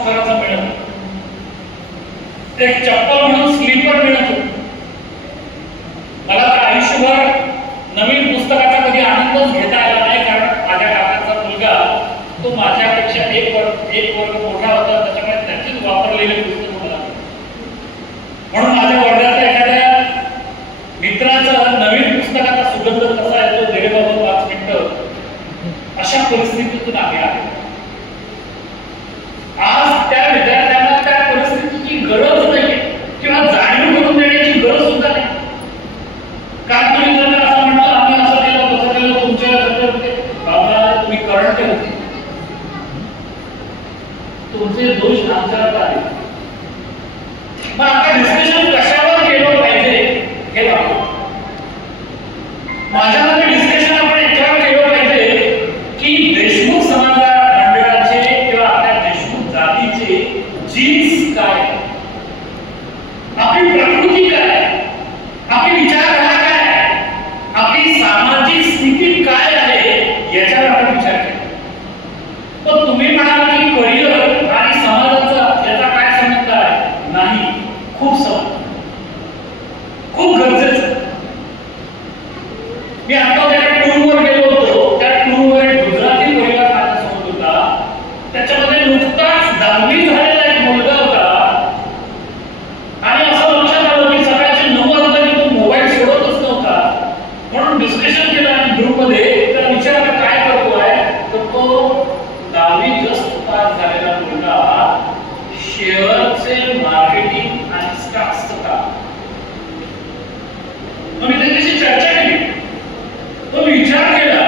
5,000चा मिळत, एक चप्पल म्हणून स्लीपर मिळत. मला तर आयुष्यभर नवीन पुस्तकाचा कधी आनंदच घेता आला नाही, कारण माझ्या काकाचा मुलगा तो माझ्यापेक्षा एक वर्ग मोठा होता, त्याच्यामुळे त्याचीच वापरलेली पुस्तकं मला. म्हणून माझ्या वर्गातल्या एखाद्या मित्राचा नवीन पुस्तकाचा सुगंध कसा येतो, दीड बाबा 5 मिनिटं, अशा परिस्थितीतून आम्ही आलो. आज त्या विद्यार्थ्यांना त्या परिस्थितीची गरज नाही किंवा जाणीव करून देण्याची गरज सुद्धा नाही. कारण तुम्ही जर असं म्हटलं आम्ही असं केलं तसं केलं, तुमच्या बाबा तुम्ही करंट होते, तुमचे दोष आमच्यावर आले. मग आता डिस्कशन कशावर केलं पाहिजे हे बघा. माझ्या मते डिस्कशन आपण याच्यावर केलं पाहिजे की देशमुख समाज मंडळाचे किंवा आपल्या देशमुख जातीचे जीन्स काय, आपली प्रकृती काय, आपली विचारधारा काय, आपली सामाजिक स्थिती काय आहे, याच्यावर आपण विचार केला. पण तुम्ही म्हणाल की करिअर आणि समाजाचा याचा काय संबंध आहे? नाही, खूप संबंध, खूप गरजेचं. मी आता त्या टूरवर गेलो होतो, त्या टूरवर एक गुजराती परिवार माझ्यासोबत होता. त्याच्यामध्ये नुकताच 10वी झालेला एक मुलगा होता आणि असं लक्षात आलं की सकाळचे 9 वाजता की तो मोबाईल सोडतच नव्हता. म्हणून डिस्कशन केलं आणि ग्रुपमध्ये त्याला विचारलं काय करतोय, तर तो 10वी जस्ट पास झालेला मुलगा शेअरचे मार्केटिंग आणि स्टॉक्सचं काम. मी त्याच्याशी चर्चा केली. तो विचार केला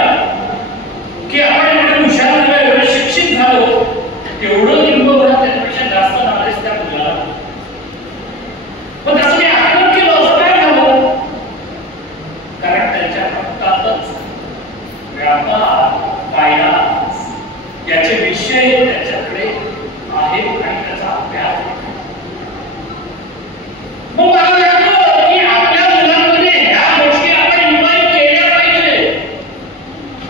की आपण एवढे हुशार झालो, एवढे शिक्षित झालो, तेवढं किंबहुना त्याच्यापेक्षा जास्त नॉलेज त्या मुलाला. पण त्याचं मी आकलन केलं, असं काय झालं? कारण त्यांच्या हातातच व्यापार, फायनान्स याचे विषय त्याच्याकडे आहेत आणि त्याचा अभ्यास आहे. मग मला वाटलं की आपल्या मुलांमध्ये ह्या गोष्टी आपण इन्व्हाइट केल्या पाहिजे,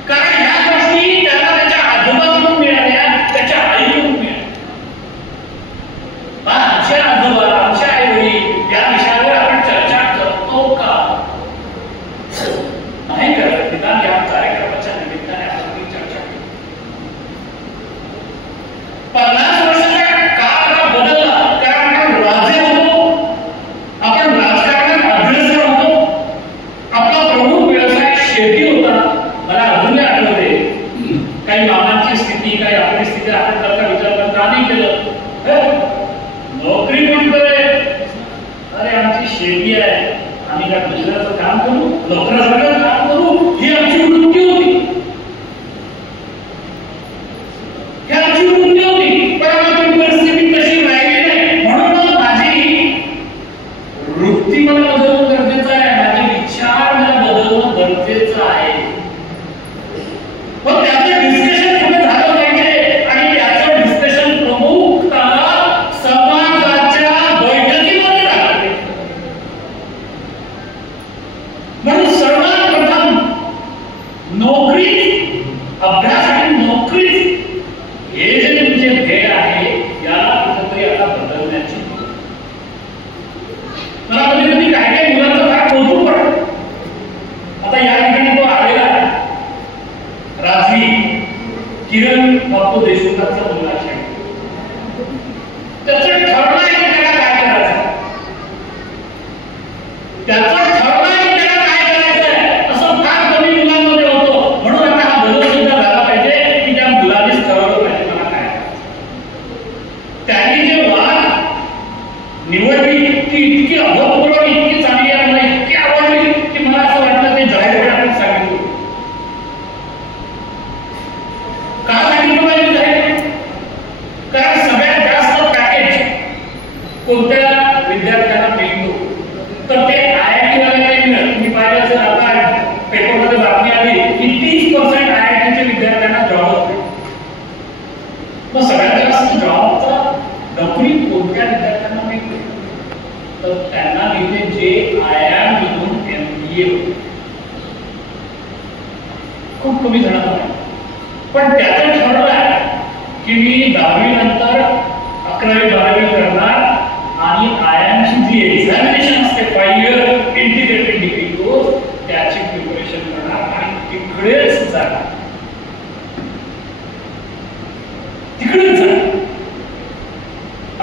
कारण ह्या गोष्टी त्याला त्याच्या आजोबाकडून मिळाल्या, त्याच्या आईकडून मिळाल्या. आमच्या आजोबा, आमच्या आईवडील या विषयावर आपण चर्चा करतो का? नाही करत. निदान या कार्यक्रमाच्या निमित्ताने आपण ती चर्चा केली. 50 वर्षाचा काळ हा बदलला, कारण आपण राजे होतो, आपण राजकारणात अग्रेसर होतो. आपला प्रमुख व्यवसाय शेती होता. मला अजूनही आठवते काही मामांची स्थिती, काही आपली स्थिती, आपण त्याचा विचार का नाही केलं? नोकरी कोण करेल? अरे आमची शेती आहे, आम्ही काय दुसऱ्याचं काम करू, नोकरासारखं काम करू, ही आमची वृत्ती होती. ही आमची वृत्ती होती. पण आता परिस्थिती तशी राहिली नाही. म्हणून माझी वृत्ती मला बदलणं गरजेचं आहे, माझे विचार मला बदलणं गरजेचं आहे. पण त्याचं डिस्कशन कुठे झालं पाहिजे आणि त्याचं डिस्कशन प्रमुखताला समाजाच्या बैठकीमध्ये झालं पाहिजे. म्हणून सर्वात प्रथम नोकरी, अभ्यास आणि नोकरी हे जे तुमचे ध्येय आहे, याला कुठेतरी आता बदलण्याची. मला कधी कधी काय काय मुलांचं फार कौतुक वाटतं. आता या ठिकाणी तो आलेला आहे, राजवी किरण बापू देशमुखांचा मुलगा आहे. त्याचं ठरलं आहे की त्याला काय करायचं, त्याचं ठरलं आहे की त्याला काय करायचंय, असं फार कमी मुलांमध्ये होतं. म्हणून आता हा बदल सुद्धा झाला पाहिजे की त्या मुलांनीच ठरवलं पाहिजे मला काय करायचं. त्यांनी जे वाद निवडली ती इतकी अभूतपूर्व, इतकी चांगली आहे, मला इतकी आवडली की मला असं वाटलं ते जाहीरपणे आपण सांगितलं. का सांगितलं पाहिजे जाहीर? कारण सगळ्यात जास्त पॅकेज कोणत्या विद्यार्थ्यांना मिळतो, तर ते IIT वाल्याला मिळत. मी पाहिलं असेल आता पेपरमध्ये बातमी आली की 30% IIT विद्यार्थ्यांना जॉब होते. मग सगळ्यात जास्त जॉबचा नोकरी कोणत्या विद्यार्थ्यांना मिळते, तर त्यांना मिळते जे IIM मधून MBA होते. खूप कमी जणांना. पण त्याचं ठरलं आहे की मी 10वी नंतर 11वी-12वी करणार आणि आयांची जी एक्झामिनेशन असते 5 इयर इंटिग्रेटेड डिग्री कोर्स त्याची प्रिपरेशन करणार आणि तिकडेच जाणार. तिकडेच जाणार.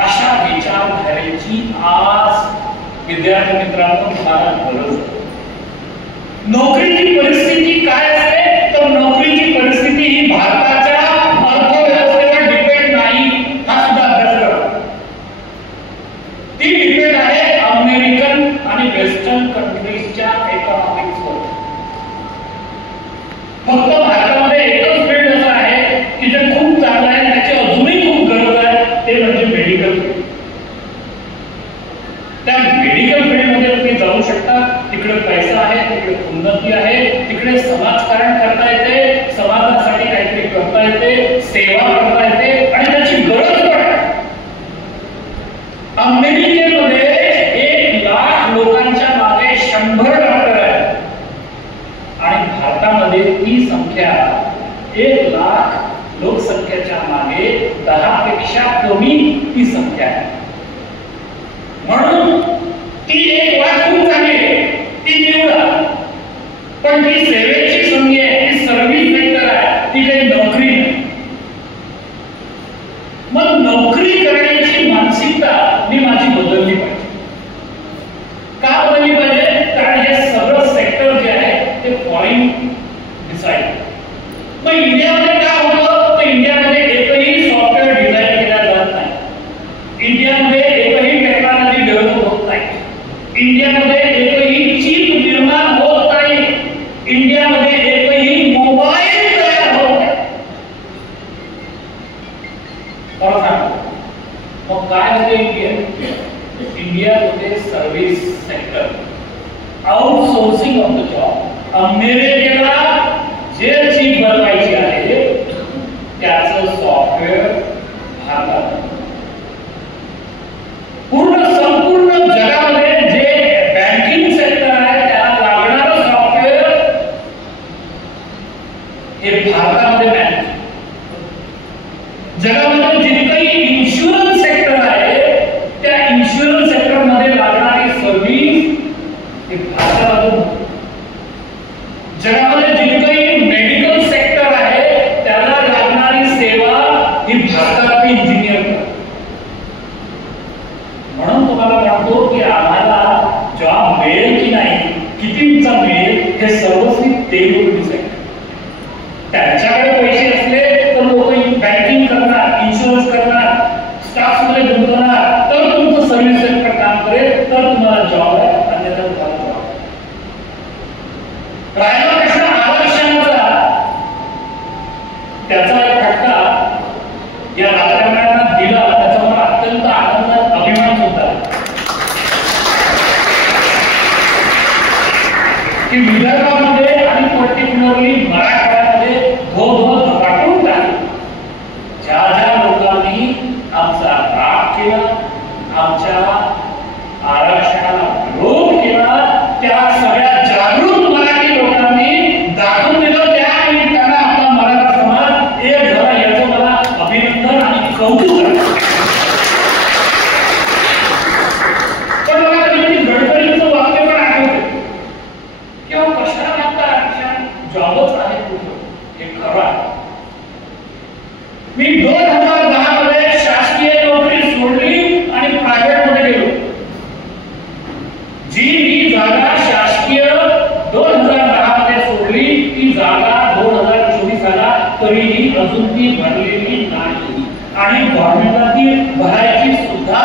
अशा विचारधारेची आज विद्यार्थी मित्रांनो तुम्हाला गरज आहे. नोकरीची परिस्थिती काय असते तर नोकरीची परिस्थिती ही भारताच्या अर्थव्यवस्थेवर डिपेंड नाही हा सुद्धा अभ्यास करा. ती डिपेंड आहे अमेरिकन आणि वेस्टर्न कंट्रीजच्या इकॉनॉमिक्सवर. फक्त भारतामध्ये एकच फील्ड असं आहे की जे खूप चांगलं आहे, त्याची अजूनही खूप गरज आहे, ते म्हणजे मेडिकल फील्ड. त्या मेडिकल फील्डमध्ये तुम्ही जाऊ शकता. तिकडे पैसा आहे, तिकडे उन्नती आहे, तिकडे समाजकारण करता येते, समाजासाठी काहीतरी करता येते, सेवा करता येते आणि त्याची गरज पण आहे. अमेरिकेमध्ये 1 लाख लोकांच्या मागे 100 डॉक्टर आहेत आणि भारतामध्ये ती संख्या 1 लाख लोकसंख्येच्या मागे 10 पेक्षा कमी ती संख्या आहे. म्हणून ती 1 लाख खूप चांगली आहे, ती निवडा. पण ती सेवेची संधी आहे, ती सर्व्हिस सेक्टर आहे, ती काही नोकरी नाही. मग नोकरी करण्याची मानसिकता मी माझी बदलली पाहिजे. का बदलली पाहिजे? कारण हे सगळं सेक्टर जे आहे ते फॉरेन डिसाइड. मग इंडियामध्ये काय होतं तर इंडियामध्ये एकही सॉफ्टवेअर डिझाईन केला जात नाही. इंडियामध्ये एकही टेक्नॉलॉजी डेव्हलप होत नाही. इंडियामध्ये एकही चिप निर्माण होत नाही. इंडियामध्ये एकही मोबाईल तयार होत नाही. मग काय होते इंडियामध्ये service sector, outsourcing of the job. अमेरिकेला जे चिप बनवायची आहे त्याचं सॉफ्टवेअर भारतात. संपूर्ण जगामध्ये जे बँकिंग सेक्टर आहे त्याला लागणारं सॉफ्टवेअर हे भारतामध्ये मॅनेज. जगामध्ये जितकंही इन्शुरन्स सेक्टर आहे त्या इन्शुरन्स सेक्टर मध्ये लागणारी सर्व्हिस हे भारतामधून. जगामध्ये जितकंही मेडिकल सेक्टर आहे त्याला लागणारी सेवा ही भारतातली इंजिनियर करतात. म्हणून तुम्हाला म्हणतो की आम्हाला जॉब मिळेल की नाही, कितीचा मिळेल, हे सर्वस्वी ते लोक डिसाईड. त्यांच्याकडे पैसे असले तर लोक बँकिंग करणार, इन्शुरन्स करणार, स्टॉक्स मध्ये गुंतवणार, तर तुमचं सर्व्हिस सेक्टर काम करेल, तर तुम्हाला जॉब आहे, अन्यथा तुम्हाला जॉब. राहिला प्रश्न आरक्षणाचा, त्याचा एक फटका या राजकारण्यांना दिला, त्याचा मला अत्यंत आनंद अभिमान होता की विदर्भामध्ये आणि पर्टिक्युलरली मराठवाड्यामध्ये धो झपाटून टाकली. ज्या ज्या लोकांनी आमचा राग केला, आमच्या आरक्षणाला विरोध केला, त्या सगळ्या जागृत मराठी लोकांनी दाखवून दिलं. त्या निमित्तानं आपला मराठा समाज एक झाला, याचं मला अभिनंदन आणि कौतुक आहे. पण मला कधी गडकरींचं वाक्य पण आठवतं किंवा कशाला लागतं आरक्षण, जॉबच आहे तुझं, हे खरं आहे. मी 2010 मध्ये शासकीय नोकरी सोडली आणि प्रायव्हेट मध्ये गेलो. जी मी जागा शासकीय 2010 मध्ये सोडली, ती जागा 2024 आला तरीही अजून ती भरलेली नाही आणि गव्हर्नमेंटला ती भरायची सुद्धा